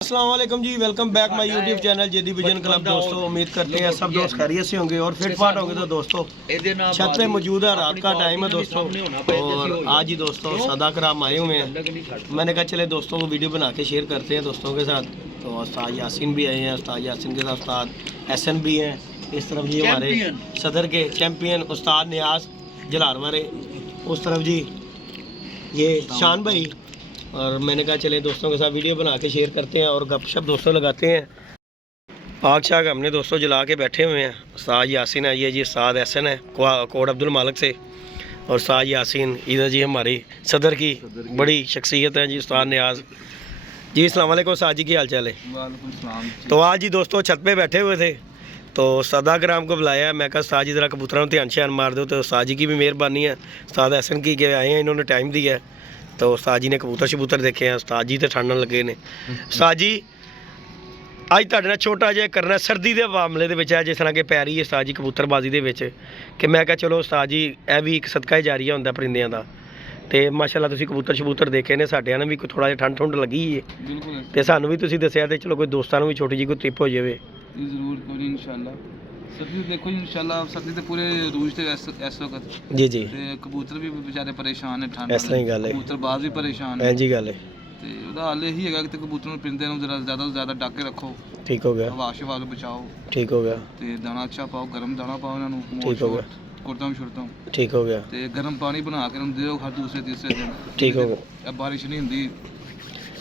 अस्सलाम वालेकुम जी, welcome back my YouTube channel JD vision club. दोस्तों उम्मीद करते हैं सब दोस्त खैरियत से होंगे और फिट फाट होंगे। तो दोस्तों छत पे मौजूद है, रात का टाइम है दोस्तों, और आज ही दोस्तों सादा कराम आए हुए हैं। मैंने कहा चले दोस्तों को वीडियो बना के शेयर करते हैं दोस्तों के साथ। तो उस्ताद यासीन भी आए हैं, उस्ताद यासीन के साथ उस्ताद एहसन भी हैं। इस तरफ जी हमारे सदर के चैम्पियन उस्ताद नियाज जलार वाले, उस तरफ जी ये शान भाई। और मैंने कहा चले दोस्तों के साथ वीडियो बना के शेयर करते हैं और गपशप दोस्तों लगाते हैं। आग शाग हमने दोस्तों जला के बैठे हुए हैं। उस्ताद यासीन है, ये जी उस्ताद एहसन है कोट अब्दुल मालिक से, और उस्ताद यासीन इधर जी हमारी सदर की बड़ी शख्सियत है जी उस्ताद नियाज जी। अस्सलाम वालेकुम उस्ताद जी, की हाल चाल है? तो आज जी दोस्तों छत पे बैठे हुए थे तो सदा ग्राम को बुलाया। मैं कहा उस्ताद जी ज़रा कबूतरों में ध्यान श्यान मार दो। तो उस्ताद जी की भी मेहरबानी है, उस्ताद एहसन की के आए हैं, इन्होंने टाइम दिया है। तो उस्ताद जी ने कबूतर शबूतर देखे हैं, उस्ताद जी तो ठंडन लगे ने। उस्ताद जी ਅੱਜ ਤੁਹਾਡੇ ਨਾਲ ਛੋਟਾ ਜਿਹਾ ਕਰਨਾ ਸਰਦੀ ਦੇ ਮਾਮਲੇ ਦੇ ਵਿੱਚ ਹੈ, ਜਿਸ ਤਰ੍ਹਾਂ ਕਿ ਪੈਰੀ ਹੈ ਉਸਤਾਦ ਜੀ ਕਬੂਤਰਬਾਜ਼ੀ ਦੇ ਵਿੱਚ, ਕਿ ਮੈਂ ਕਿਹਾ ਚਲੋ ਉਸਤਾਦ ਜੀ ਇਹ ਵੀ ਇੱਕ ਸਦਕਾ ਜਾਰੀਆ ਹੁੰਦਾ ਪਰਿੰਦਿਆਂ ਦਾ। ਤੇ ਮਾਸ਼ਾਅੱਲਾ ਤੁਸੀਂ ਕਬੂਤਰ ਸ਼ਬੂਤਰ ਦੇਖੇ ਨੇ, ਸਾਡਿਆਂ ਨੂੰ ਵੀ ਕੋਈ ਥੋੜਾ ਜਿਹਾ ਠੰਡ ਠੁੰਡ ਲੱਗੀ ਹੈ ਬਿਲਕੁਲ, ਤੇ ਸਾਨੂੰ ਵੀ ਤੁਸੀਂ ਦੱਸਿਆ ਤੇ ਚਲੋ ਕੋਈ ਦੋਸਤਾਂ ਨੂੰ ਵੀ ਛੋਟੀ ਜਿਹੀ ਕੋਈ ਟ੍ਰਿਪ ਹੋ ਜਾਵੇ ਜ਼ਰੂਰ, ਕੋਈ ਨਹੀਂ ਇਨਸ਼ਾਅੱਲਾ। सर्दी देखो इंशाल्लाह, सर्दी तो पूरे रूज से इस वक्त जी जी, ते कबूतर भी बेचारे परेशान है ठंड इस तरह ही गल है, कबूतरबाज भी परेशान है जी गल है। ते ਉਹਦਾ ਹੱਲ ਇਹੀ ਹੈਗਾ ਕਿ ਕਬੂਤਰ ਨੂੰ ਪਿੰਦੇ ਨੂੰ ਜ਼ਿਆਦਾ ਤੋਂ ਜ਼ਿਆਦਾ ਢੱਕ ਕੇ ਰੱਖੋ। ठीक हो गया, ਹਵਾ ਸ਼ਵਾ ਤੋਂ ਬਚਾਓ। ठीक हो गया, ਤੇ ਦਾਣਾ ਅੱਛਾ ਪਾਓ, ਗਰਮ ਦਾਣਾ ਪਾਓ ਇਹਨਾਂ ਨੂੰ। ठीक हो गया, ਕੁਰਤਮ ਸ਼ੁਰਤਮ ठीक हो गया, ਤੇ ਗਰਮ ਪਾਣੀ ਬਣਾ ਕੇ ਇਹਨਾਂ ਨੂੰ ਦਿਓ ਹਰ ਦੂਸਰੇ ਤੀਸਰੇ ਦਿਨ। ठीक हो गया। ਇਹ ਬਾਰਿਸ਼ ਨਹੀਂ ਹੁੰਦੀ,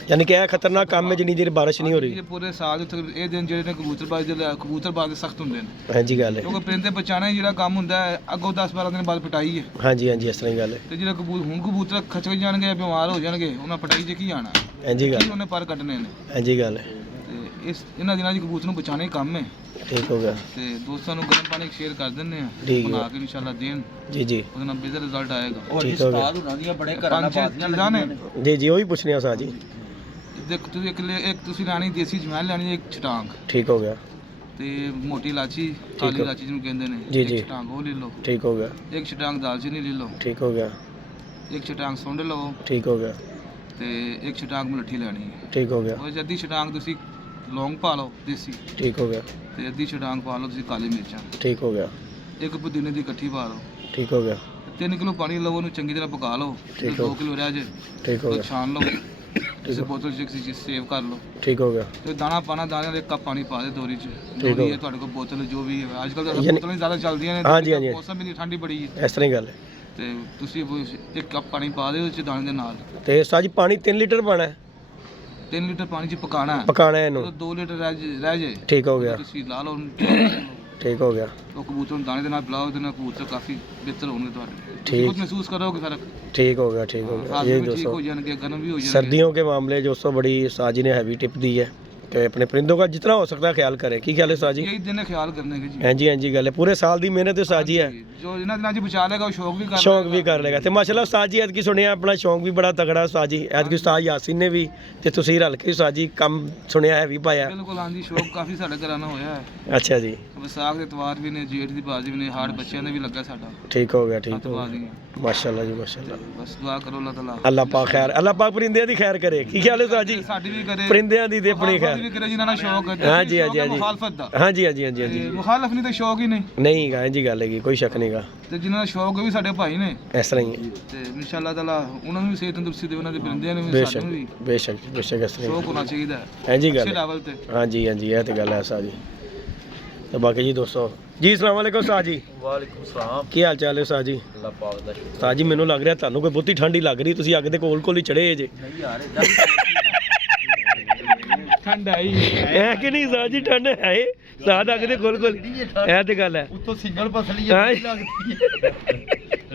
यानी कि खतरनाक काम है जिन्नी देर बारिश नहीं हो रही। ਇਹ ਪੂਰੇ ਸਾਲ ਦੇ ਇਹ ਦਿਨ ਜਿਹੜੇ ਨੇ ਕਬੂਤਰਬਾਜ਼ ਦੇ ਸਖਤ ਹੁੰਦੇ ਨੇ। हाँ जी गल है, ਕਿਉਂਕਿ ਪਰਿੰਦੇ ਬਚਾਣਾ ਜਿਹੜਾ ਕੰਮ ਹੁੰਦਾ ਹੈ ਅੱਗੋਂ 10-12 ਦਿਨ ਬਾਅਦ ਪਟਾਈ ਹੈ। हाँ जी, हाँ जी, इस तरह ही गल है, ਤੇ ਜਿਹੜਾ ਹੁਣ ਕਬੂਤਰ ਖਚਕ ਜਾਣਗੇ, ਬਿਮਾਰ ਹੋ ਜਾਣਗੇ, ਉਹਨਾਂ ਪਟਾਈ 'ਚ ਕੀ ਆਣਾ? हाँ जी गल, ਉਹਨੇ ਪਰ ਕੱਢਣੇ ਨੇ। हाँ जी गल है, ਤੇ ਇਹਨਾਂ ਦਿਨਾਂ 'ਚ ਕਬੂਤਰ ਨੂੰ ਬਚਾਉਣਾ ਹੀ ਕੰਮ ਹੈ। ठीक हो गया, ਤੇ ਦੋਸਤਾਂ ਨੂੰ ਗਰਮ ਪਾਣੀ ਸ਼ੇਅਰ ਕਰ ਦਿੰਦੇ ਆ, ਠੀਕ ਹੈ। ਬਣਾ ਕੇ ਇਨਸ਼ਾਅੱਲਾ ਦੇਣ, जी जी, ਉਹਦੇ ਨਾਲ ਬਿਹਤਰ ਰਿਜ਼ਲਟ ਆਏਗਾ। ठीक हो गया, ਉਹਨਾਂ ਦੀਆਂ ਬੜੇ ਘਰਾਂ ਨਾਲ ਬਾਜ਼ੀਆਂ ਨੇ। जी जी, वही पूछने उस्ताद जी। ਦੇਖ ਤੁਸੀਂ ਇੱਕ ਤੁਸੀਂ ਲੈਣੀ ਦੇਸੀ ਜਮੈਨ ਲੈਣੀ, ਇੱਕ ਛਟਾਂਗ ठीक हो गया, ਤੇ ਮੋਟੀ ਇਲਾਚੀ, ਕਾਲੀ ਇਲਾਚੀ ਜਿਹਨੂੰ ਕਹਿੰਦੇ ਨੇ, ਜੀ, ਇੱਕ ਜੀ। ਛਟਾਂਗ ਉਹ ਲੈ ਲਓ। ठीक हो गया, ਇੱਕ ਛਟਾਂਗ ਦਾਲਚੀਨੀ ਲੈ ਲਓ। ठीक हो गया, ਇੱਕ ਛਟਾਂਗ ਸੁੰਡ ਲਓ। ठीक हो गया, ਤੇ ਇੱਕ ਛਟਾਂਗ ਮਲੱਠੀ ਲੈਣੀ ਹੈ। ठीक हो गया, ਉਹ 'ਚ ਅੱਧੀ ਛਟਾਂਗ ਤੁਸੀਂ ਲੌਂਗ ਪਾ ਲਓ ਦੇਸੀ, ठीक हो गया, ਤੇ ਅੱਧੀ ਛਟਾਂਗ ਪਾ ਲਓ ਤੁਸੀਂ ਕਾਲੀ ਮਿਰਚਾਂ। ठीक ਹੋ ਗਿਆ, ਇੱਕ ਪੁਦੀਨੇ ਦੀ ਇਕੱਠੀ ਪਾ ਲਓ। ठीक हो गया, 3 ਕਿਲੋ ਪਾਣੀ ਲਓ, ਉਹਨੂੰ ਚੰਗੀ ਤਰ੍ਹਾਂ ਪਕਾ ਲਓ। ਠੀਕ 2 ਹੋ। ਕਿਲੋ ਰਹਿ ਜੇ ठीक हो ਉਹ गया, ਛਾਣ ਲਓ, ਕਿਸੇ ਬੋਤਲ 'ਚ ਕਿਸੇ ਚੀਜ਼ ਸੇਵ ਕਰ ਲਓ। ठीक हो गया, ਤੇ ਦਾਣਾ ਪਾਣਾ, ਦਾਣੇ ਦਾ 1 ਕੱਪ ਪਾਣੀ ਪਾ ਦੇ ਦੋਰੀ 'ਚ। ਠੀਕ ਦੋਰੀ ਹੋ। ਹੈ ਤੁਹਾਡੇ ਕੋਲ, ਬੋਤਲ ਜੋ ਵੀ ਹੈ, ਅੱਜ ਕੱਲ੍ਹ ਤਾਂ ਯਾਨੀ- ਬੋਤਲਾਂ ਹੀ ਜ਼ਿਆਦਾ ਚੱਲਦੀਆਂ ਨੇ। ਹਾਂਜੀ, ਹਾਂਜੀ। ਮੌਸਮ ਵੀ ਨਹੀਂ, ਠੰਡੀ ਬੜੀ ਹੈ। ਇਸ ਤਰ੍ਹਾਂ ਹੀ ਗੱਲ ਹੈ। ਤੇ ਤੁਸੀਂ 1 ਕੱਪ ਪਾਣੀ ਪਾ ਦਿਓ ਉਹਦੇ 'ਚ ਦਾਣੇ ਦੇ ਨਾਲ। ਤੇ ਉਸਤਾਦ ਜੀ ਪਾਣੀ 3 ਲੀਟਰ ਪਾਣਾ ਹੈ, 3 ਲੀਟਰ ਪਾਣੀ 'ਚ ਪਕਾਣਾ ਹੈ। ਪਕਾਣਾ ਹੈ ਇਹਨੂੰ। 2 ਲੀਟਰ ਰਹਿ ਜੇ, ਠੀਕ ਹੋ ਗਿਆ, ਤੁਸੀਂ ਲਾ ਲਓ ਉਹਨੂੰ। ਠੀਕ ਹੋ ਗਿਆ, ਉਹ ਕਬੂਤਰ ਨੂੰ ਦਾਣੇ ਦੇ ਨਾਲ ਪਿਲਾਓ, ਉਹਦੇ ਨਾਲ ਕਬੂਤਰ ਕਾਫੀ ਬਿਹਤਰ ਹੋਣਗੇ ਤੁਹਾਡੇ। ठीक। ਖੁਦ ਮਹਿਸੂਸ ਕਰੋਗੇ ਫਰਕ। ठीक हो गया, ठीक हो गया। हाथ ये भी ठीक दोस्तों हो जाएंगे, गरम भी हो जाएंगे। सर्दियों के मामले जो दोस्तों बड़ी उस्ताद जी ने हैवी टिप दी है कि अपने परिंदों का जितना हो सकता है ख्याल करें। की ख्याल है उस्ताद जी? यही दिन है ख्याल करने के जी। हाँ जी, हाँ जी गल है, पूरे साल की मेहनत उस्ताद जी है, जो इन्हें दिनों 'ਚ बचा लेगा वो शौक भी कर शौक भी कर लेगा। तो माशाल्लाह उस्ताद जी ऐतकी सुनिया अपना शौक भी बड़ा तगड़ा उस्ताद जी, ऐतकी उस्ताद यासीन ने भी ते तुसीं रल के उस्ताद जी काम सुनिया है भी पाया। बिल्कुल हाँ जी, शौक काफी साडे घरां नाल होया है। अच्छा जी, विसाख दे इतवार भी ने, जेठ दी बाजी भी ने, हाड़ बच्चों ने भी लगा साडा। ठीक हो गया, ठीक हो गया, बाजी माशाल्लाह जी माशाल्लाह। बस दुआ करो अल्लाह ताला, अल्लाह पाक खैर, अल्लाह पाक परिंदियां दी खैर करे। की ख्याल है उस्ताद जी? साडी भी करे, परिंदियां दी ते अपनी मुखालफत खैर। भी करे जिन्हां दा शौक है। हाँ जी, हाँ जी, हाँ जी, मुखालफत दा, हाँ जी, हाँ जी, हाँ जी, हाँ जी, मुखालफ नहीं तो शौक ही नहीं। नहीं गा जी गल है, कोई शक नहीं गा, ਤੇ ਜਿਨ੍ਹਾਂ ਦਾ ਸ਼ੌਕ ਉਹ ਵੀ ਸਾਡੇ ਭਾਈ ਨੇ। इस तरह ही है। ਤੇ ਇਨਸ਼ਾਅੱਲਾ ਤਾਲਾ ਉਹਨਾਂ ਨੂੰ ਵੀ ਸਿਹਤ ਤੰਦਰੁਸਤੀ ਦੇ, ਉਹਨਾਂ ਦੇ ਪਰਿੰਦਿਆਂ ਨੂੰ ਵੀ, बेशक ਸਾਨੂੰ ਵੀ बेशक बेशक इस तरह ਸ਼ੌਕ ही ਹੋਣਾ ਚਾਹੀਦਾ ਹੈ है जी गल ਅੱਛੇ है। ਲੈਵਲ ਤੇ। हाँ जी, हाँ जी, ये तो गल है उस्ताद जी। तो बाकी जी दोस्तों जी अस्सलाम वालेकुम उस्ताद जी, ਵਾਲੇਕੁਮ ਸਲਾਮ, ਕੀ ਹਾਲ ਚਾਲ ਹੈ ਉਸਤਾਦ ਜੀ? ਅੱਲਾਹ ਪਾਕ ਦਾ ਸ਼ੁਕਰ। ਉਸਤਾਦ ਜੀ ਮੈਨੂੰ ਲੱਗ ਰਿਹਾ ਤੁਹਾਨੂੰ ਕੋਈ ਬਹੁਤੀ ਠੰਡੀ ਲੱਗ ਰਹੀ, ਤੁਸੀਂ ਅੱਗ ਦੇ ਕੋਲ ਹੀ ਚੜੇ ਜੇ। ਨਹੀਂ ਯਾਰ ਇਦਾਂ ਠੰਡ ਆਈ ਐ ਕਿ ਨਹੀਂ ਉਸਤਾਦ ਜੀ, ਠੰਡ ਹੈ ਉਸਤਾਦ ਅੱਗ ਦੇ ਕੋਲ ਇਹ ਤੇ ਗੱਲ ਹੈ। ਉੱਤੋਂ ਸਿੰਗਲ ਪਸਲੀ ਹਾਂ। ਲੱਗਦੀ ਹੈ,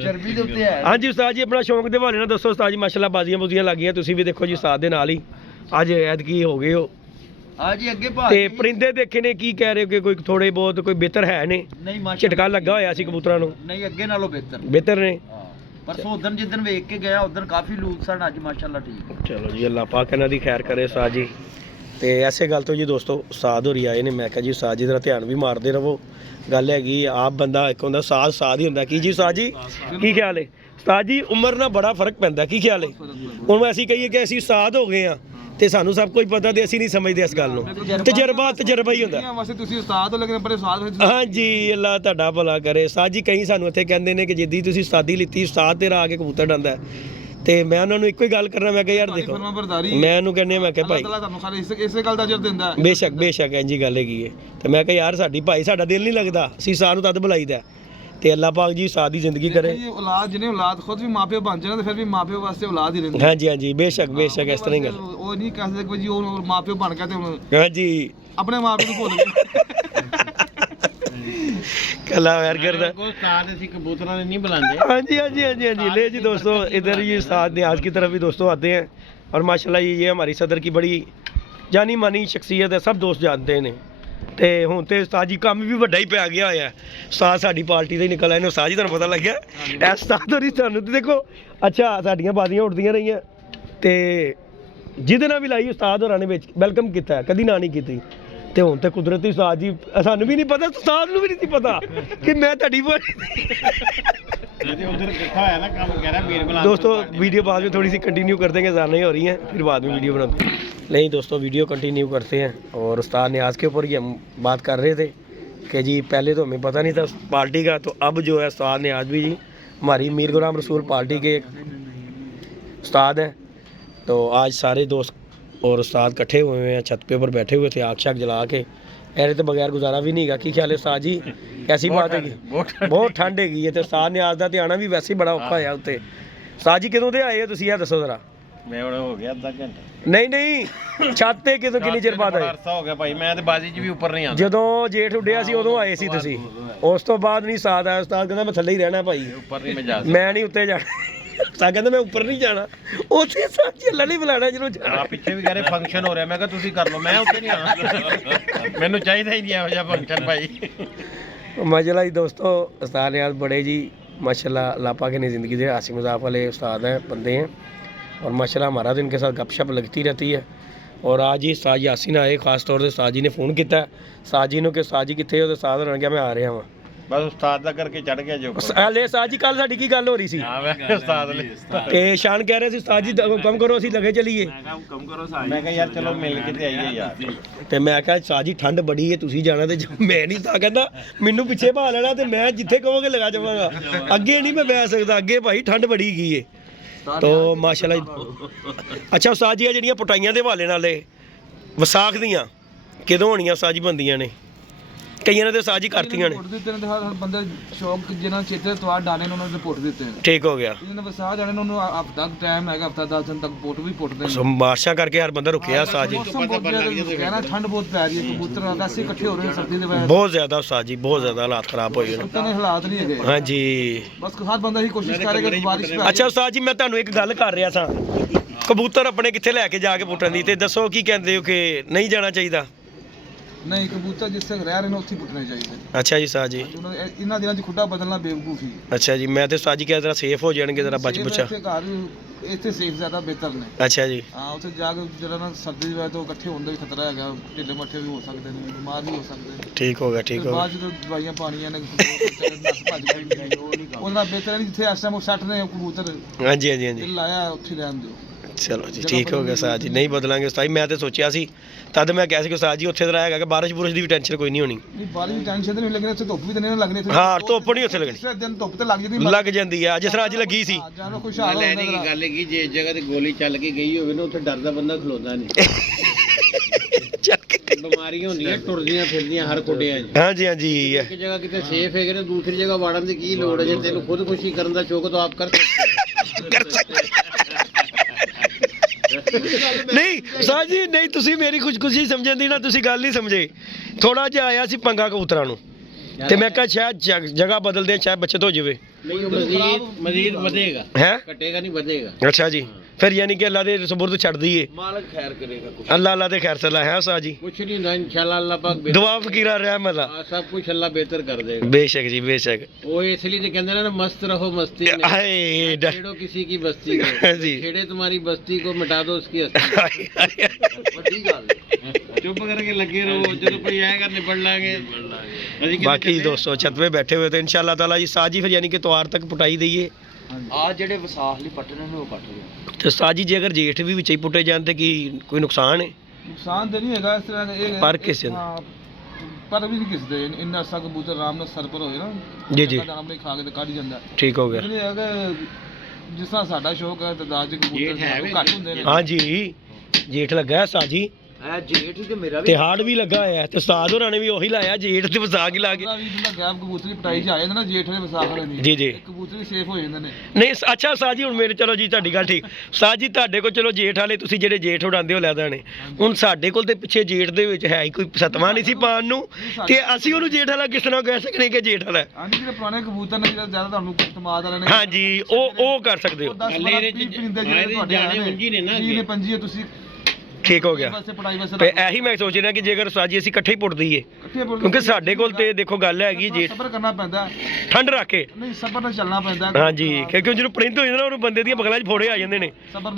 ਚਰਬੀ ਦੇ ਉੱਤੇ ਹੈ। ਹਾਂਜੀ ਉਸਤਾਦ ਜੀ ਆਪਣਾ ਸ਼ੌਂਕ ਦੇ ਹਵਾਲੇ ਨਾਲ ਦੱਸੋ ਉਸਤਾਦ ਜੀ। ਮਾਸ਼ਾਅੱਲਾ ਬਾਜ਼ੀਆਂ ਬੂਜ਼ੀਆਂ ਲੱਗੀਆਂ, ਤੁਸੀਂ ਵੀ ਦੇਖੋ ਜੀ ਉਸਤਾਦ ਦੇ ਨਾਲ ਹੀ ਅੱਜ ਐਤਕੀ ਹੋ ਗਏ ਹੋ ਆ ਜੀ ਅੱਗੇ ਤੇ ਪਰਿੰਦੇ ਦੇਖੇ ਨੇ, ਕੀ ਕਹਿ ਰਹੇ ਹੋ ਕਿ ਕੋਈ ਥੋੜੇ ਬਹੁਤ ਕੋਈ ਬਿਹਤਰ ਹੈ ਨੇ? ਨਹੀਂ ਮਾਸ਼ਾ ਝਟਕਾ ਲੱਗਾ ਹੋਇਆ ਸੀ ਕਬੂਤਰਾਂ ਨੂੰ, ਨਹੀਂ ਅੱਗੇ ਨਾਲੋਂ ਬਿਹਤਰ ਬਿਹਤਰ ਨੇ। ਪਰਸੋਂ ਉਦੋਂ ਜਿੱਦਣ ਵੇਖ ਕੇ ਗਿਆ ਉਦੋਂ ਕਾਫੀ ਲੂਕ ਸਨ, ਅੱਜ ਮਾਸ਼ਾਅੱਲਾ ਠੀਕ। ਚਲੋ ਜੀ ਅੱਲਾਹ ਪਾਕ ਇਹਨਾਂ ਦੀ ਖੈਰ ਕਰੇ ਉਸਤਾਦ ਜੀ। ਤੇ ਐਸੇ ਗੱਲ ਤੋਂ ਜੀ ਦੋਸਤੋ ਉਸਤਾਦ ਹੋਰੀ ਆਏ ਨੇ, ਮੈਂ ਕਿਹਾ ਜੀ ਉਸਤਾਦ ਜੀ ਦਾ ਧਿਆਨ ਵੀ ਮਾਰਦੇ ਰਹੋ। ਗੱਲ ਹੈਗੀ ਆਪ ਬੰਦਾ ਇੱਕ ਹੁੰਦਾ ਸਾਧ ਹੀ ਹੁੰਦਾ। ਕੀ ਜੀ ਉਸਤਾਦ ਜੀ ਕੀ ਖਿਆਲ ਹੈ? ਉਸਤਾਦ ਜੀ ਉਮਰ ਨਾਲ ਬੜਾ ਫਰਕ ਪੈਂਦਾ, ਕੀ ਖਿਆਲ ਹੈ? ਹੁਣ ਅਸੀਂ ਕਹੀਏ ਕਿ ਅਸੀਂ ਉਸਤਾਦ ਹੋ ਗਏ ਆ ਤੇ ਸਾਨੂੰ ਸਭ ਕੁਝ ਪਤਾ ਤੇ ਅਸੀਂ ਨਹੀਂ ਸਮਝਦੇ ਇਸ ਗੱਲ ਨੂੰ। ਤਜਰਬਾ ਹੀ ਹੁੰਦਾ। ਵੈਸੇ ਤੁਸੀਂ ਉਸਤਾਦ ਹੋ ਲੇਕਿਨ ਬੜੇ ਉਸਤਾਦ ਹਾਂਜੀ ਅੱਲਾ ਤੁਹਾਡਾ ਭਲਾ ਕਰੇ। ਉਸਤਾਦ ਜੀ ਕਈ ਸਾਨੂੰ ਇੱਥੇ ਕਹਿੰਦੇ ਨੇ ਕਿ ਜਿੱਦੀ ਤੁਸੀਂ ਉਸਤਾਦੀ ਲਿੱਤੀ ਉਸਤਾਦ ਤੇਰਾ ਆ ਕੇ ਕਬੂਤਰ ਡਾਂਦਾ ਤੇ ਮੈਂ ਉਹਨਾਂ ਨੂੰ ਇੱਕੋ ਹੀ ਗੱਲ ਕਰਨਾ, ਮੈਂ ਕਿਹਾ ਯਾਰ ਦੇਖੋ ਮੈਂ ਉਹਨੂੰ ਕਹਿੰਦੇ ਮੈਂ ਕਿਹਾ ਭਾਈ ਤੁਹਾਨੂੰ ਸਾਰੇ ਇਸੇ ਗੱਲ ਦਾ ਅਜਰ ਦਿੰਦਾ। ਬੇਸ਼ੱਕ ਇੰਜੀ ਗੱਲ ਹੈਗੀ ਹੈ। ਤੇ ਮੈਂ ਕਿਹਾ ਯਾਰ ਸਾਡੀ ਭਾਈ ਸਾਡਾ ਦਿਲ ਨਹੀਂ ਲੱਗਦਾ, ਅਸੀਂ ਸਾਹ ਨੂੰ ਤਦ ਬੁਲਾਈਦਾ ਤੇ ਅੱਲਾਹ ਪਾਕ ਜੀ ਸਾਹ ਦੀ ਜ਼ਿੰਦਗੀ ਕਰੇ। ਔਲਾਦ ਜਿਹਨੇ ਔਲਾਦ ਖੁਦ ਵੀ ਮਾਪਿਓ ਬਣ ਜਾਣਾ ਤੇ ਫਿਰ ਵੀ ਮਾਪਿਓ ਵਾਸਤੇ ਔਲਾਦ ਹੀ ਰਹਿੰਦੀ। ਹਾਂਜੀ ਬੇਸ਼ੱਕ ਇਸ ਤਰ੍ਹਾਂ ਹੀ ਗੱਲ। ਉਹ ਨਹੀਂ ਕਹਿ ਸਕਦੇ ਕਿ ਜੀ ਉਹ ਮਾਪਿਓ ਬਣ ਗਿਆ ਤੇ ਹੁਣ ਹਾਂਜੀ ਆਪਣੇ ਮਾਪਿਓ ਨੂੰ ਭੁੱਲ ਗਏ। ਕੱਲਾ ਵੈਰ ਕਰਦਾ को उस्ताद ऐसी कबूतरों ने नहीं बुलाते। हाँ जी ले जी दोस्तों इधर ये साथ न्याज की तरफ भी दोस्तों आते हैं और माशाल्लाह ये हमारी सदर की बड़ी जानी मानी शख्सियत है, सब दोस्त जानते हैं ਤੇ ਹੁਣ ਤੇ ਉਸਤਾਦ ਜੀ ਕੰਮ ਵੀ ਵੱਡਾ ਹੀ ਪੈ ਗਿਆ ਹੋਇਆ। ਉਸਤਾਦ ਸਾਡੀ ਪਾਰਟੀ ਦੇ ਨਿਕਲ ਆਏ ਨੇ। ਉਸਤਾਦ ਜੀ ਤੁਹਾਨੂੰ ਪਤਾ ਲੱਗਿਆ ਐ ਉਸਤਾਦ ਹੋਰੀ ਤੁਹਾਨੂੰ ਤੇ ਦੇਖੋ ਅੱਛਾ ਸਾਡੀਆਂ ਬਾਜ਼ੀਆਂ ਉੱਡਦੀਆਂ ਰਹੀਆਂ ਤੇ ਜਿਹਦੇ ਨਾਲ ਵੀ ਲਾਈ ਉਸਤਾਦ ਹੋਰਾਂ ਨੇ ਵਿੱਚ ਵੈਲਕਮ ਕੀਤਾ, ਕਦੀ ਨਾ ਨਹੀਂ ਕੀਤੀ। ਤੇ ਹੁਣ ਤੇ ਕੁਦਰਤੀ ਉਸਤਾਦ ਜੀ ਸਾਨੂੰ ਵੀ ਨਹੀਂ ਪਤਾ, ਉਸਤਾਦ ਨੂੰ ਵੀ ਨਹੀਂ ਸੀ ਪਤਾ ਕਿ ਮੈਂ ਤੁਹਾਡੀ उधर इकट्ठा है ना काम कह रहा है मीर बुला। दोस्तों वीडियो बाद में थोड़ी सी कंटिन्यू कर देंगे, ज़्यादा नहीं हो रही हैं, फिर बाद में वीडियो बनाते हैं। नहीं दोस्तों वीडियो कंटिन्यू करते हैं। और उस्ताद न्याज के ऊपर ही हम बात कर रहे थे कि जी पहले तो हमें पता नहीं था पार्टी का, तो अब जो है उस्ताद न्याज भी जी हमारी मीर गुलाम रसूल पार्टी के उस्ताद हैं। तो आज सारे दोस्त और उस्ताद इकट्ठे हुए हैं, छत पे ऊपर बैठे हुए थे, आग शाग जला के। ऐसे तो बगैर गुजारा भी नहीं गा। की ख्याल है उस्ताद जी, कैसी बात है? बहुत ठंड हैगी है। तो उस्ताद न्याज ਦਾ ਤੇ ਆਣਾ ਵੀ ਵੈਸੇ ਹੀ ਬੜਾ ਔਖਾ ਹੋਇਆ ਉੱਤੇ। ਉਸਤਾਦ ਜੀ ਕਦੋਂ ਦੇ ਆਏ ਹੋ ਤੁਸੀਂ, ਇਹ ਦੱਸੋ ਜ਼ਰਾ। मैं बड़ा हो गया आधा घंटा। ਨਹੀਂ ਛੱਤ ਤੇ ਕਿਦੋਂ ਕਿੰਨੀ ਚਿਰ ਬਾਅਦ ਆਏ? अरसा हो गया भाई, मैं तो बाजी च भी ऊपर नहीं आता। ਜਦੋਂ ਜੇਠ ਉੱਡਿਆ ਸੀ ਉਦੋਂ ਆਏ ਸੀ ਤੁਸੀਂ, ਉਸ ਤੋਂ ਬਾਅਦ ਨਹੀਂ ਉਸਤਾਦ ਆਇਆ। ਉਸਤਾਦ ਕਹਿੰਦਾ ਮੈਂ ਥੱਲੇ ਹੀ ਰਹਿਣਾ ਭਾਈ, ऊपर नहीं मैं जा ਮੈਂ ਨਹੀਂ ਉੱਤੇ ਜਾਣਾ। ਉਸਤਾਦ ਕਹਿੰਦਾ ਮੈਂ ਉੱਪਰ ਨਹੀਂ ਜਾਣਾ। ਉੱਥੇ ਸਾਜੀ ਅੱਲਾ ਨਹੀਂ ਬੁਲਾਣਾ ਜਦੋਂ सकता। पिछे भी कह रहे फंक्शन हो रहा है, मैं कहा तुसी कर लो, मैं उत्ते नहीं आना। मैनू चाहिए ही नहीं ਇਹੋ ਜਿਹਾ फंक्शन भाई। मजला जी दोस्तों उस्ताद न्याज बड़े जी माशाल्लाह अल्लाह पाक ने ज़िंदगी दे हासिल मजाक वाले उस्ताद हैं, बंदे हैं। और माशाल्लाह हमारा तो इनके साथ गपशप लगती रहती है। और आज ही उस्ताद यासीन आए, खास तौर से उस्ताद जी ने फ़ोन किया उस्ताद जी ने कि उस्ताद जी कितने हो, तो उस्ताद होने गया मैं आ रहा हूँ। बस उस्ताद दा करके चढ़ गया जो। ले उस्ताद जी कल साडी की गल हो रही सी हां मैं उस्ताद ले ते शान कह रहे सी उस्ताद जी कम करो ਅਸੀਂ लगे चलिए। मैं कहा यार चलो मिल के ते आइए यार। ਤੇ ਮੈਂ ਕਿਹਾ ਉਸਤਾਦ ਜੀ ਠੰਡ ਬੜੀ ਹੈ, ਤੁਸੀਂ ਜਾਣਾ ਤੇ ਮੈਂ ਨਹੀਂ। ਤਾਂ ਕਹਿੰਦਾ ਮੈਨੂੰ ਪਿੱਛੇ ਭਾ ਲੈਣਾ ਤੇ ਮੈਂ ਜਿੱਥੇ ਕਹੋਗੇ ਲਗਾ ਜਾਵਾਂਗਾ, ਅੱਗੇ ਨਹੀਂ ਮੈਂ ਬੈ ਸਕਦਾ, ਅੱਗੇ ਭਾਈ ਠੰਡ ਬੜੀ ਗਈ ਏ। ਤੋ ਮਾਸ਼ਾਅੱਲਾ। ਅੱਛਾ ਉਸਤਾਦ ਜੀ ਆ ਜਿਹੜੀਆਂ ਪਟਾਈਆਂ ਦੇ ਹਵਾਲੇ ਨਾਲੇ ਵਿਸਾਖ ਦੀਆਂ ਕਦੋਂ ਹੋਣੀਆਂ ਉਸਤਾਦ ਜੀ ਬੰਦੀਆਂ ਨੇ? ਕਈਆਂ ਨੇ ਤੇ ਉਸਤਾਦ ਜੀ ਕਰਤੀਆਂ ਨੇ। ਰਿਪੋਰਟ ਦਿੱਤੇ ਨੇ ਹਰ ਬੰਦੇ ਸ਼ੌਕ ਜਿਹਨਾਂ ਚੇਤੇ ਤੋਂ ਡਾਣੇ ਨੇ ਉਹਨਾਂ ਨੇ ਰਿਪੋਰਟ ਦਿੱਤੇ ਨੇ। ਠੀਕ ਹੋ ਗਿਆ। ਇਹਨਾਂ ਵਸਾ ਜਾਣੇ ਨੂੰ ਹਫਤਾ ਟਾਈਮ ਹੈਗਾ, ਹਫਤਾ 10 ਦਿਨ ਤੱਕ ਰਿਪੋਰਟ ਵੀ ਪੁੱਟਦੇ ਨੇ। ਬਾਰਿਸ਼ਾਂ ਕਰਕੇ ਹਰ ਬੰਦਾ ਰੁਕਿਆ ਉਸਤਾਦ ਜੀ। ਕਹਿਣਾ ਠੰਡ ਬਹੁਤ ਪੈ ਰਹੀ ਹੈ, ਕਬੂਤਰ ਵੈਸੇ ਇਕੱਠੇ ਹੋ ਰਹੇ ਨੇ ਸਰਦੀ ਦੇ ਵਜ੍ਹਾ ਬਹੁਤ ਜ਼ਿਆਦਾ ਉਸਤਾਦ ਜੀ, ਬਹੁਤ ਜ਼ਿਆਦਾ ਹਾਲਾਤ ਖਰਾਬ ਹੋਏ ਨੇ। ਤੋਂ ਹਾਲਾਤ ਨਹੀਂ ਹੈਗੇ। ਹਾਂਜੀ ਬਸ ਹਰ ਬੰਦਾ ਹੀ ਕੋਸ਼ਿਸ਼ ਕਰੇਗਾ ਕਿ ਬਾਰਿਸ਼ ਪੈ। ਅੱਛਾ ਉਸਤਾਦ ਜੀ ਮੈਂ ਤੁਹਾਨੂੰ ਇੱਕ ਗੱਲ ਕਰ ਰਿਹਾ ਸਾਂ, ਕਬੂਤਰ ਆਪਣੇ ਕਿੱਥੇ ਲੈ ਕੇ ਜਾ ਕੇ ਪੁੱਟਣ ਦੀ, ਤੇ ਦੱਸੋ ਕੀ ਕਹਿੰਦੇ ਹੋ ਕਿ ਨਹੀਂ ਜਾਣਾ ਚਾਹੀਦਾ? ਨਹੀਂ ਕਬੂਤਰ ਜਿੱਥੇ ਰਹਿ ਰਹੇ ਨੇ ਉੱਥੇ ਪੁੱਟਣੇ ਚਾਹੀਦੇ। ਅੱਛਾ ਜੀ ਉਸਤਾਦ ਜੀ। ਇਹਨਾਂ ਦਿਨਾਂ 'ਚ ਖੁੱਡਾ ਬਦਲਣਾ ਬੇਵਕੂਫੀ। ਅੱਛਾ ਜੀ ਮੈਂ ਤੇ ਉਸਤਾਦ ਜੀ ਕਿਹਾ ਜ਼ਰਾ ਸੇਫ ਹੋ ਜਾਣਗੇ, ਜ਼ਰਾ ਬਚ ਬਚਾ। ਇੱਥੇ ਸੇਫ ਜ਼ਿਆਦਾ ਬਿਹਤਰ ਨੇ। ਅੱਛਾ ਜੀ। ਹਾਂ ਉੱਥੇ ਜਾ ਕੇ ਜਿਹੜਾ ਨਾ ਸਰਦੀ ਦੀ ਵਜ੍ਹਾ ਤੋਂ ਇਕੱਠੇ ਹੋਣ ਦਾ ਵੀ ਖਤਰਾ ਹੈਗਾ, ਢਿੱਲੇ ਮੱਠੇ ਵੀ ਹੋ ਸਕਦੇ ਨੇ, ਬਿਮਾਰ ਵੀ ਹੋ ਸਕਦੇ ਨੇ। ਠੀਕ ਹੋ ਗਿਆ, ਠੀਕ ਹੋ ਗਿਆ। ਬਾਅਦ ਜਦੋਂ ਦਵਾਈਆਂ ਪਾਣੀਆਂ ਨੇ ਉਹਦਾ ਬਿਹਤਰ ਨਹੀਂ ਜਿੱਥੇ ਇਸ ਟਾਈਮ ਉਹ ਸੱਟ ਨੇ ਕਬੂਤਰ। ਹਾਂਜੀ ਹਾਂਜੀ ਹਾਂਜੀ ਲਾਇਆ ਉੱਥੇ ਰਹਿਣ ਦਿਓ। ਚਲੋ ਜੀ ਠੀਕ ਹੋ ਗਿਆ ਉਸਤਾਦ ਜੀ, ਨਹੀਂ ਬਦਲਾਂਗੇ ਉਸਤਾਦ ਜੀ। ਮੈਂ ਤੇ ਸੋਚਿਆ ਸੀ ਤਦ ਮੈਂ ਕਿਹਾ ਸੀ ਕਿ ਉਸਤਾਦ ਜੀ ਉੱਥੇ ਤਾਂ ਹੈਗਾ ਕਿ ਬਾਰਿਸ਼ ਬੁਰਿਸ਼ ਦੀ ਵੀ ਟੈਨਸ਼ਨ ਕੋਈ ਨਹੀਂ ਹੋਣੀ। ਨਹੀਂ ਬਾਰਿਸ਼ ਦੀ ਟੈਨਸ਼ਨ ਨਹੀਂ ਲੱਗਣੀ, ਉੱਥੇ ਧੁੱਪ ਵੀ ਤਾਂ ਨਹੀਂ ਲੱਗਣੀ। ਹਾਂ ਧੁੱਪ ਨਹੀਂ ਉੱਥੇ ਲੱਗਣੀ, ਇਸ ਦਿਨ ਧੁੱਪ ਤੇ ਲੱਗ ਜਾਂਦੀ ਹੈ ਜਿਸ ਤਰ੍ਹਾਂ ਅੱਜ ਲੱਗੀ ਸੀ। ਜਾਨੋ ਖੁਸ਼ਹਾਲ ਹੋ ਲੈਣੀ ਕੀ ਗੱਲ ਹੈ ਕਿ ਜੇ ਜਗ੍ਹਾ ਤੇ ਗੋਲੀ ਚੱਲ ਕੇ ਗਈ ਹੋਵੇ ਨਾ ਉੱਥੇ ਡਰਦਾ ਬੰਦਾ ਖਲੋਦਾ ਨਹੀਂ। ਬਿਮਾਰੀਆਂ ਹੁੰਦੀਆਂ ਟੁਰਦੀਆਂ ਫਿਰਦੀਆਂ ਹਰ ਕੁੱਡਿਆਂ 'ਚ। ਹਾਂਜੀ ਹਾਂਜੀ ਇੱਕ ਜਗ੍ਹਾ ਕਿਤੇ ਸੇਫ ਹੈਗੇ ਨੇ, ਦੂਸਰੀ ਜਗ੍ਹਾ ਵਾੜਨ ਦੀ ਕੀ ਲੋੜ ਹੈ? ਜੇ ਤੈਨੂੰ ਖੁਦ ਖੁਸ਼ੀ ਕਰਨ ਦਾ ਸ਼ੌਕ ਤਾਂ ਆਪ ਕਰ ਸਕਦੇ। ਨਹੀਂ ਉਸਤਾਦ ਜੀ ਨਹੀਂ, ਤੁਸੀਂ ਮੇਰੀ ਖੁਸ਼ਖੁਸ਼ੀ ਸਮਝਣ ਦੀ ਨਾ ਤੁਸੀਂ ਗੱਲ ਨਹੀਂ ਸਮਝੇ। ਥੋੜਾ ਜਿਹਾ ਆਇਆ ਸੀ ਪੰਗਾ ਕਬੂਤਰਾਂ ਨੂੰ ਤੇ ਮੈਂ ਕਿਹਾ ਸ਼ਾਇਦ ਜਗ੍ਹਾ ਬਦਲਦੇ ਸ਼ਾਇਦ ਬਚਤ ਹੋ ਜਾਵੇ। ਨਹੀਂ ਮਜ਼ੀਦ ਵਧੇਗਾ ਹੈ, ਘਟੇਗਾ ਨਹੀਂ ਵਧੇਗਾ। ਅੱਛਾ ਜੀ ਫਿਰ ਯਾਨੀ ਕਿ ਅੱਲਾ ਦੇ ਸਬੁਰਦ ਛੱਡ ਦਈਏ, ਮਾਲਕ ਖੈਰ ਕਰੇਗਾ। ਅੱਲਾ ਦੇ ਖੈਰ ਸਲਾ ਹੈ ਉਸਤਾਦ ਜੀ। ਕੁਛ ਨਹੀਂ ਹੁੰਦਾ ਇਨਸ਼ਾਅੱਲਾ, ਅੱਲਾਹ ਪਾਕ ਦੁਆ ਫਕੀਰਾ ਰਹਿਮਤ ਹਾਂ ਸਭ ਕੁਝ ਅੱਲਾਹ ਬਿਹਤਰ ਕਰ ਦੇਗਾ। ਬੇਸ਼ੱਕ ਜੀ ਬੇਸ਼ੱਕ। ਉਹ ਇਸ ਲਈ ਤੇ ਕਹਿੰਦੇ ਨੇ ਨਾ ਮਸਤ ਰਹੋ ਮस्ती में, ਹਾਏ छेड़ो किसी की बस्ती को, जी छेड़े तुम्हारी बस्ती को मिटा दो उसकी हस्ती। ਵੱਡੀ ਗੱਲ ਚੁੱਪ ਕਰਕੇ ਲੱਗੇ ਰਹੋ, ਜਦੋਂ ਕੋਈ ਆਏਗਾ ਨਿਬੜ ਲਾਂਗੇ। बाकी दोस्तों छत पे बैठे हुए थे इंशाल्लाह ताला जी साजी फिर यानी कि त्योहार तक पुटाई दईए ਆ ਜਿਹੜੇ ਵਿਸਾਖ ਲਈ ਪੱਟਣੇ ਨੇ ਉਹ ਪੱਟ ਗਏ। ਤੇ ਉਸਤਾਦ ਜੀ ਜੇ ਅਗਰ ਜੇਠ ਵੀ ਵਿੱਚ ਹੀ ਪੁੱਟੇ ਜਾਣ ਤੇ ਕੀ ਕੋਈ ਨੁਕਸਾਨ ਹੈ? ਨੁਕਸਾਨ ਤੇ ਨਹੀਂ ਹੈਗਾ ਇਸ ਤਰ੍ਹਾਂ ਇਹ ਪਰ ਕਿਸੇ ਦਾ? ਹਾਂ, ਪਰ ਵੀ ਨਹੀਂ ਕਿਸੇ ਦੇ ਇੰਨਾ ਸਾ ਕਬੂਤਰ ਆਰਾਮ ਨਾਲ ਸਰ ਪਰ ਹੋਏ ਨਾ ਜੀ ਜੀ ਆਰਾਮ ਨਾਲ ਖਾ ਕੇ ਤੇ ਕੱਢ ਹੀ ਜਾਂਦਾ। ਠੀਕ ਹੋ ਗਿਆ। ਇਹ ਹੈ ਕਿ ਜਿਸ ਤਰ੍ਹਾਂ ਸਾਡਾ ਸ਼ੌਕ ਹੈ ਤਦਾਦ ਦੇ ਕਬੂਤਰ ਉਹ ਘੱਟ ਹੁੰਦੇ ਨੇ। ਹਾਂਜੀ ਜੇਠ ਲੱਗਾ ਹੈ ਉਸਤਾਦ ਜੀ, ਇਹ ਜੇਠ ਹੀ ਤੇ ਮੇਰਾ ਵੀ ਤੇ ਹਾੜ ਵੀ ਲੱਗਾ ਹੋਇਆ ਤੇ ਉਸਤਾਦ ਹੋਰਾਂ ਨੇ ਵੀ ਉਹੀ ਲਾਇਆ ਜੇਠ ਤੇ ਵਿਸਾਖ ਹੀ ਲਾ ਕੇ। ਵੀ ਜਿਹੜਾ ਗੈਪ ਕਬੂਤਰੀ ਪਟਾਈ ਚ ਆ ਜਾਂਦਾ ਨਾ ਜੇਠ ਦੇ ਵਿਸਾਖ ਵਾਲੇ ਨਹੀਂ ਜੀ ਜੀ ਕਬੂਤਰੀ ਸੇਫ ਹੋ ਜਾਂਦੇ ਨੇ। ਨਹੀਂ ਅੱਛਾ ਉਸਤਾਦ ਜੀ ਹੁਣ ਮੇਰੇ ਚਲੋ ਜੀ ਤੁਹਾਡੀ ਗੱਲ ਠੀਕ। ਉਸਤਾਦ ਜੀ ਤੁਹਾਡੇ ਕੋਲ ਚਲੋ ਜੇਠ ਵਾਲੇ ਤੁਸੀਂ ਜਿਹੜੇ ਜੇਠ ਉਡਾਉਂਦੇ ਹੋ ਲੈ ਦੇਣੇ, ਹੁਣ ਸਾਡੇ ਕੋਲ ਤੇ ਪਿੱਛੇ ਜੇਠ ਦੇ ਵਿੱਚ ਹੈ ਹੀ ਕੋਈ ਸਤਵਾਂ ਨਹੀਂ ਸੀ ਪਾਣ ਨੂੰ, ਤੇ ਅਸੀਂ ਉਹਨੂੰ ਜੇਠ ਵਾਲਾ ਕਿਸ ਤਰ੍ਹਾਂ ਕਹਿ ਸਕਦੇ ਕਿ ਜੇਠ ਵਾਲਾ? ਹਾਂਜੀ ਜਿਹੜੇ ਪੁਰਾਣੇ ਕਬੂਤਰ ਨੇ ਜਿਹੜਾ ਜ਼ਿਆਦਾ ਤੁਹਾਨੂੰ ਇਤਮਾਦ ਵਾਲੇ ਨੇ ਹਾਂਜੀ ਉਹ ਕਰ ਸਕਦੇ ਹੋ। 10 12 20 ਪਰਿੰਦੇ ਜਿਹੜੇ ਤੁਹਾਡੇ ਆਏ ਨੇ ਪੰਜੀ ਤੁਸੀਂ ਠੀਕ ਹੋ ਗਿਆ। ਵੈਸੇ ਪੜਾਈ ਵੈਸੇ ਤੇ ਇਹੀ ਮੈਂ ਸੋਚ ਰਿਹਾ ਕਿ ਜੇਕਰ ਉਸਤਾਦ ਜੀ ਅਸੀਂ ਇਕੱਠੇ ਹੀ ਪੁੱਟ ਦਈਏ, ਕਿਉਂਕਿ ਸਾਡੇ ਕੋਲ ਤੇ ਦੇਖੋ ਗੱਲ ਹੈਗੀ ਜੀ ਸਬਰ ਕਰਨਾ ਪੈਂਦਾ, ਠੰਡ ਰੱਖ ਕੇ। ਨਹੀਂ ਸਬਰ ਨਾਲ ਚੱਲਣਾ ਪੈਂਦਾ। ਹਾਂਜੀ ਕਿਉਂਕਿ ਜਦੋਂ ਪ੍ਰਿੰਟ ਹੋ ਜਾਂਦਾ ਉਹਨੂੰ ਬੰਦੇ ਦੀਆਂ ਬਗਲਾਂ 'ਚ ਫੋੜੇ ਆ ਜਾਂਦੇ ਨੇ। ਸਬਰ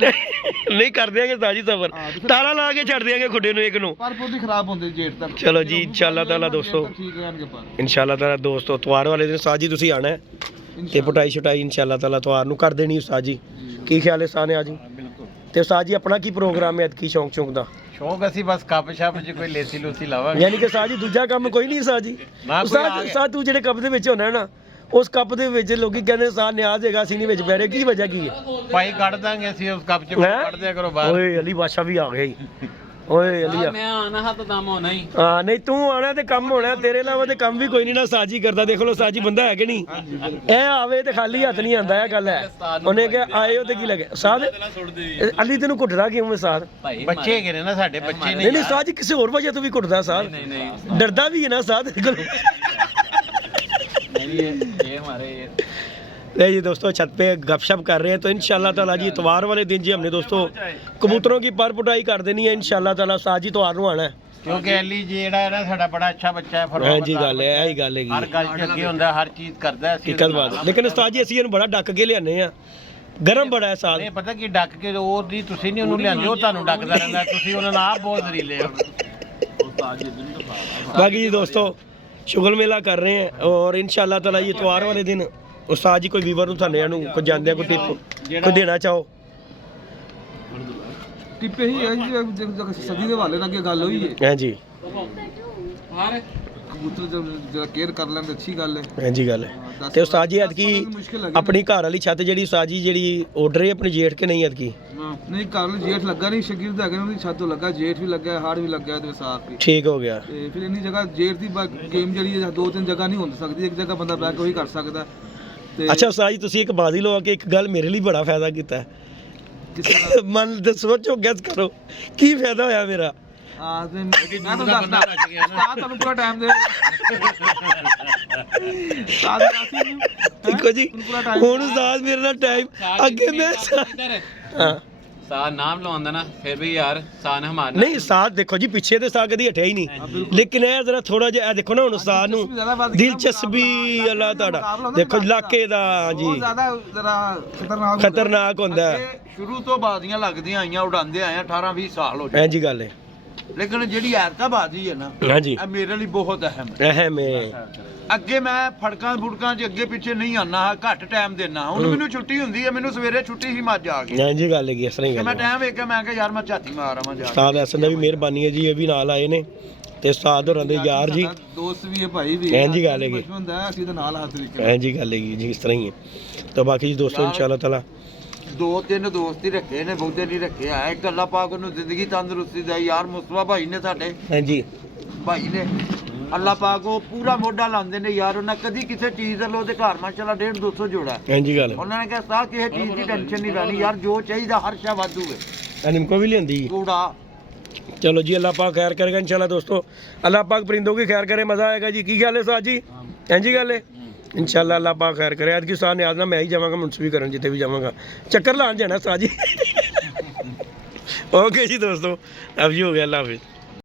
ਨਹੀਂ ਕਰ ਦਿਆਂਗੇ ਉਸਤਾਦ ਜੀ ਸਬਰ, ਤਾਲਾ ਲਾ ਕੇ ਛੱਡ ਦਿਆਂਗੇ ਖੁੱਡੇ ਨੂੰ ਇੱਕ ਨੂੰ। ਪਰ ਪੌਦੀ ਖਰਾਬ ਹੁੰਦੀ ਜੇਠ ਤੱਕ। ਚਲੋ ਜੀ ਇਨਸ਼ਾਅੱਲਾ ਤਾਲਾ ਦੋਸਤੋ, ਠੀਕ ਰਹਿਣਗੇ ਪਰ ਇਨਸ਼ਾਅੱਲਾ ਤਾਲਾ ਦੋਸਤੋ ਇਤਵਾਰ ਵਾਲੇ ਦਿਨ ਉਸਤਾਦ ਜੀ ਤੁਸੀਂ ਆਣਾ ਹੈ ਤੇ ਪਟਾਈ ਛਟਾਈ ਇਨਸ਼ਾਅੱਲਾ ਤਾਲਾ ਇਤਵਾਰ ਨੂੰ ਕਰ ਦੇਣੀ ਉਸਤਾਦ ਜੀ। ਕੀ ਖਿਆਲ ਹੈ ਸਾਨੇ ਆ ਜੀ? ਤੇ ਉਸਤਾਦ ਜੀ ਆਪਣਾ ਕੀ ਪ੍ਰੋਗਰਾਮ ਹੈ ਕੀ ਸ਼ੌਂਕ ਦਾ? ਸ਼ੌਕ ਅਸੀਂ ਬਸ ਕੱਪ ਛਾਪ ਚ ਕੋਈ ਲੇਸੀ ਲੂਸੀ ਲਾਵਾਂਗੇ। ਯਾਨੀ ਕਿ ਉਸਤਾਦ ਜੀ ਦੂਜਾ ਕੰਮ ਕੋਈ ਨਹੀਂ ਉਸਤਾਦ ਜੀ? ਉਸਤਾਦ ਤੂੰ ਜਿਹੜੇ ਕੱਪ ਦੇ ਵਿੱਚ ਹੋਣਾ ਨਾ ਉਸ ਕੱਪ ਦੇ ਵਿੱਚ ਲੋਕੀ ਕਹਿੰਦੇ ਉਸਤਾਦ ਨਿਆਜ਼ ਹੈਗਾ ਅਸੀਂ ਨਹੀਂ ਵਿੱਚ ਬਹਿ ਰਹੇ, ਕੀ ਵਜ੍ਹਾ ਕੀ ਹੈ? ਭਾਈ ਕੱਢ ਦਾਂਗੇ ਅਸੀਂ ਉਸ ਕੱਪ ਚ, ਕੱਢ ਦਿਆ ਕਰੋ ਬਾਹਰ। ਓਏ ਅਲੀ ਬਾਦਸ਼ਾਹ ਵੀ ਆ ਗਿਆ ਜੀ। ਓਏ ਅਲੀ ਮੈਂ ਆਣਾ ਹਾਂ ਤਾਂ ਦਮ ਹੋਣਾ ਹੀ। ਹਾਂ ਨਹੀਂ ਤੂੰ ਆਣਾ ਤੇ ਕੰਮ ਹੋਣਾ, ਤੇਰੇ ਇਲਾਵਾ ਤੇ ਕੰਮ ਵੀ ਕੋਈ ਨਹੀਂ ਨਾ ਸਾਜੀ ਕਰਦਾ। ਦੇਖ ਲਓ ਸਾਜੀ ਬੰਦਾ ਹੈ ਕਿ ਨਹੀਂ? ਇਹ ਆਵੇ ਤੇ ਖਾਲੀ ਹੱਥ ਨਹੀਂ ਆਂਦਾ, ਇਹ ਗੱਲ ਹੈ। ਉਹਨੇ ਕਿਹਾ ਆਏ ਹੋ ਤੇ ਕੀ ਲੱਗੇ ਸਾਧ ਅਲੀ ਤੈਨੂੰ ਘੁੱਟਦਾ ਕਿਉਂ ਸਾਧ? ਬੱਚੇ ਹੈਗੇ ਨੇ ਨਾ ਸਾਡੇ ਬੱਚੇ ਨਹੀਂ ਨਹੀਂ ਸਾਜ ਕਿਸੇ ਹੋਰ ਵਜ੍ਹਾ ਤੋਂ ਵੀ ਘੁੱਟਦਾ ਸਾਧ, ਡਰਦਾ ਵੀ ਹੈ ਨਾ ਸਾਧ ਕੋਲ। ये हमारे ले जी दोस्तों छत पे गपशप कर रहे हैं, तो इंशाल्लाह ताला जी इतवार वाले दिन जी हमने दोस्तों कबूतरों की पर पुटाई कर देनी है इंशाल्लाह ताला। साज जी इतवार ਨੂੰ ਆਣਾ ਹੈ ਕਿਉਂਕਿ ਐਲੀ ਜਿਹੜਾ ਹੈ ਨਾ ਸਾਡਾ ਬੜਾ ਅੱਛਾ ਬੱਚਾ ਹੈ। ਹਾਂ ਜੀ ਗੱਲ ਹੈ, ਇਹੀ ਗੱਲ ਹੈਗੀ ਹਰ ਗੱਲ 'ਚ ਅੱਗੇ ਹੁੰਦਾ, ਹਰ ਚੀਜ਼ ਕਰਦਾ। ਕੀ ਗੱਲ ਬਾਤ ਹੈ। ਲੇਕਿਨ ਉਸਤਾਦ ਜੀ ਅਸੀਂ ਇਹਨੂੰ ਬੜਾ ਡੱਕ ਕੇ ਲਿਆਨੇ ਆ, ਗਰਮ ਬੜਾ ਹੈ ਸਾਲ। ਨਹੀਂ ਪਤਾ ਕੀ ਡੱਕ ਕੇ ਉਹ ਦੀ ਤੁਸੀਂ ਨਹੀਂ ਉਹਨੂੰ ਲਿਆਂਦੇ, ਉਹ ਤੁਹਾਨੂੰ ਡੱਕਦਾ ਰਹਿੰਦਾ। ਤੁਸੀਂ ਉਹਨਾਂ ਨਾਲ ਆਪ ਬਹੁਤ ਜ਼ਰੀਲੇ ਹੋ। बाकी जी दोस्तों शुगल मेला कर रहे हैं और इंशाल्लाह ताला ये इतवार वाले दिन उस्ताद जी कोई वीवर ਨੂੰ ਥਾਨਿਆਂ ਨੂੰ ਕੋਈ ਜਾਂਦੇ ਕੋਈ ਟਿਪ ਕੋਈ ਦੇਣਾ ਚਾਹੋ? ਟਿੱਪੇ ਹੀ ਹੈ ਜੀ ਸਦੀ ਦੇ ਵਾਲੇ ਨਾਲ ਅੱਗੇ ਗੱਲ ਹੋਈ ਹੈ। ਹਾਂ ਜੀ ਕਬੂਤਰ ਜਿਹੜਾ ਕੇਅਰ ਕਰ ਲੈਂਦੇ ਅੱਛੀ ਗੱਲ ਹੈ। ਹਾਂ ਜੀ ਗੱਲ ਹੈ। ਤੇ ਉਸਤਾਦ ਜੀ ਐਤਕੀ ਆਪਣੀ ਘਰ ਵਾਲੀ ਛੱਤ ਜਿਹੜੀ ਉਸਤਾਦ ਜੀ ਜਿਹੜੀ ਆਰਡਰ ਹੈ ਆਪਣੀ ਜੇਠ ਕੇ ਨਹੀਂ ਐਤਕੀ? ਨਹੀਂ ਘਰ ਵਾਲੀ ਜੇਠ ਲੱਗਾ ਨਹੀਂ, ਸ਼ਗਿਰਦ ਹੈਗੇ ਨੇ ਉਹਦੀ ਛੱਤ ਤੋਂ ਲੱਗਾ, ਜੇਠ ਵੀ ਲੱਗਾ, ਹਾੜ ਵੀ ਲੱਗਾ ਤੇ ਵਿਸਾਖ ਵੀ। ਠੀਕ ਹੋ ਗਿਆ। ਤੇ ਫਿਰ ਇੰਨੀ ਜਗ੍ਹਾ ਜੇਠ ਦੀ ਗੇਮ ਜਿਹੜੀ ਹੈ ਦੋ ਤਿੰਨ ਜਗ੍ਹਾ ਨਹੀਂ ਹੋ ਸਕਦੀ, ਇੱਕ ਜਗ੍ਹਾ ਬੰਦਾ ਬਹਿ ਕੇ ਉਹੀ ਕਰ ਸਕਦਾ। ਤੇ ਅੱਛਾ ਉਸਤਾਦ ਜੀ ਤੁਸੀਂ ਇੱਕ ਬਾਜ਼ੀ ਲਵਾ ਕੇ ਇੱਕ ਗੱਲ ਮੇਰੇ ਲਈ ਬੜਾ ਫਾਇਦਾ ਕੀਤਾ ਹੈ। ਮਨ ਦੱਸੋ ਚੋ ਗੈਸ ਕਰੋ ਕੀ ਫਾਇਦਾ ਹੋਇਆ ਮੇਰਾ? ਹਾਂ ਤੇ ਮੈਂ ਤਾਂ ਦੱਸਦਾ ਉਸਤਾਦ ਤੁਹਾਨੂੰ ਪੂਰਾ ਟਾਈਮ ਦੇ ਉਸਤਾਦ ਅਸੀਂ ਦੇਖੋ ਜੀ ਹੁਣ ਉਸਤਾਦ ਮੇਰੇ ਨਾਲ ਟਾਈਮ ਅੱਗੇ ਮੈਂ ਹਾਂ ਸਾਹ ਨਾਮ ਲਵਾਉਂਦਾ ਨਾ ਫਿਰ ਵੀ ਯਾਰ ਸਾਹ ਨਾ ਹਮਾਰਾ ਨਹੀਂ ਸਾਥ ਦੇਖੋ ਜੀ ਪਿੱਛੇ ਤੇ ਸਾਥ ਕਦੀ ਹਟਿਆ ਹੀ ਨਹੀਂ, ਲੇਕਿਨ ਇਹ ਜ਼ਰਾ ਥੋੜਾ ਜਿਹਾ ਇਹ ਦੇਖੋ ਨਾ ਹੁਣ ਉਸਤਾਦ ਨੂੰ ਦਿਲਚਸਪੀ ਅੱਲਾਹ ਤੁਹਾਡਾ ਦੇਖੋ ਇਲਾਕੇ ਦਾ ਜੀ ਬਹੁਤ ਜ਼ਿਆਦਾ ਜ਼ਰਾ ਖਤਰਨਾਕ ਹੁੰਦਾ ਹੈ। ਸ਼ੁਰੂ ਤੋਂ ਬਾਜ਼ੀਆਂ ਲੱਗਦੀਆਂ ਆਈਆਂ, ਉਡਾਉਂਦੇ ਆਏ 18 20 ਸਾਲ ਹੋ ਐਂ ਜੀ ਗੱਲ ਹੈ। ਲੇਕਿਨ ਜਿਹੜੀ ਐਰਕਾ ਬਾਜ਼ੀ ਹੈ ਨਾ ਹਾਂਜੀ ਇਹ ਮੇਰੇ ਲਈ ਬਹੁਤ ਅਹਿਮ ਹੈ। ਅੱਗੇ ਮੈਂ ਫੜਕਾਂ ਫੁੜਕਾਂ 'ਚ ਅੱਗੇ ਪਿੱਛੇ ਨਹੀਂ ਆਨਾ, ਘੱਟ ਟਾਈਮ ਦੇਣਾ। ਹੁਣ ਮੈਨੂੰ ਛੁੱਟੀ ਹੁੰਦੀ ਹੈ, ਮੈਨੂੰ ਸਵੇਰੇ ਛੁੱਟੀ ਹੀ ਮੱਝ ਆ ਗਈ। ਐਂ ਜੀ ਗੱਲ ਹੈਗੀ ਇਸ ਤਰ੍ਹਾਂ ਹੀ ਮੈਂ ਗੱਲ ਟਾਈਮ ਵੇਖ ਕੇ ਮੈਂ ਕਿਹਾ ਯਾਰ ਮੈਂ ਝਾਤੀ ਮਾਰ ਆਵਾਂ ਜਾ। ਉਸਤਾਦ ਐਸਨ ਦਾ ਵੀ ਮਿਹਰਬਾਨੀ ਹੈ ਜੀ, ਇਹ ਵੀ ਨਾਲ ਆਏ ਨੇ ਤੇ ਉਸਤਾਦ ਹੋਰਾਂ ਦੇ ਯਾਰ ਜੀ ਦੋਸਤ ਵੀ ਹੈ, ਭਾਈ ਵੀ ਐਂ ਜੀ ਗੱਲ ਹੈਗੀ, ਬਚਪਨ ਦਾ ਅਸੀਂ ਤਾਂ ਨਾਲ ਹੱਥ ਲਿਖੇ ਐਂ ਜੀ ਗੱਲ ਹੈਗੀ ਜੀ ਇਸ ਤਰ੍ਹਾਂ ਹੀ ਹੈ। ਤਾਂ ਬਾਕੀ ਜੀ ਦੋਸਤੋ ਇਨਸ਼ਾਅੱਲਾ ਤਾਲਾ ਦੋ ਤਿੰਨ ਦੋਸਤ ਹੀ ਰੱਖੇ ਨੇ, ਬਹੁਤੇ ਨਹੀਂ ਰੱਖੇ ਆ। ਇੱਕ ਅੱਲਾ ਪਾਕ ਨੂੰ ਜ਼ਿੰਦਗੀ ਤੰਦਰੁਸਤੀ ਦਾ ਯਾਰ ਮੁਸਤਫਾ ਭਾਈ ਨੇ ਸਾਡੇ ਹਾਂਜੀ ਭਾਈ ਨੇ ਅੱਲਾ ਪਾਕ ਉਹ ਪੂਰਾ ਮੋਢਾ ਲਾਉਂਦੇ ਨੇ ਯਾਰ। ਉਹਨਾਂ ਕਦੀ ਕਿਸੇ ਚੀਜ਼ ਦਾ ਉਹਦੇ ਘਰ ਮਾ ਚਲਾ 150 200 ਜੋੜਾ। ਐਂ ਜੀ ਗੱਲ ਉਹਨਾਂ ਨੇ ਕਿਹਾ ਸਾਹ ਕਿਸੇ ਚੀਜ਼ ਦੀ ਟੈਨਸ਼ਨ ਨਹੀਂ ਲੈਣੀ ਯਾਰ, ਜੋ ਚਾਹੀਦਾ ਹਰ ਸ਼ੈ ਵਾਧੂ ਹੈ। ਨਿਮਕੋ ਵੀ ਲਿਆਂਦੀ ਕੂੜਾ चलो जी अल्लाह पाक खैर करेगा इंशाल्लाह दोस्तों, अल्लाह पाक परिंदों की खैर करे, मज़ा आएगा जी। की गल है साथ जी हैं जी गल है इंशाल्लाह अल्लाह पाक खैर करे। आज की साथ ने आज ना मैं ही जावांगा मुंसफी करन जिते भी जावांगा, चक्कर लान जाना साथ जी। ओके जी दोस्तों अब जी हो गया, अल्लाह हाफिज़।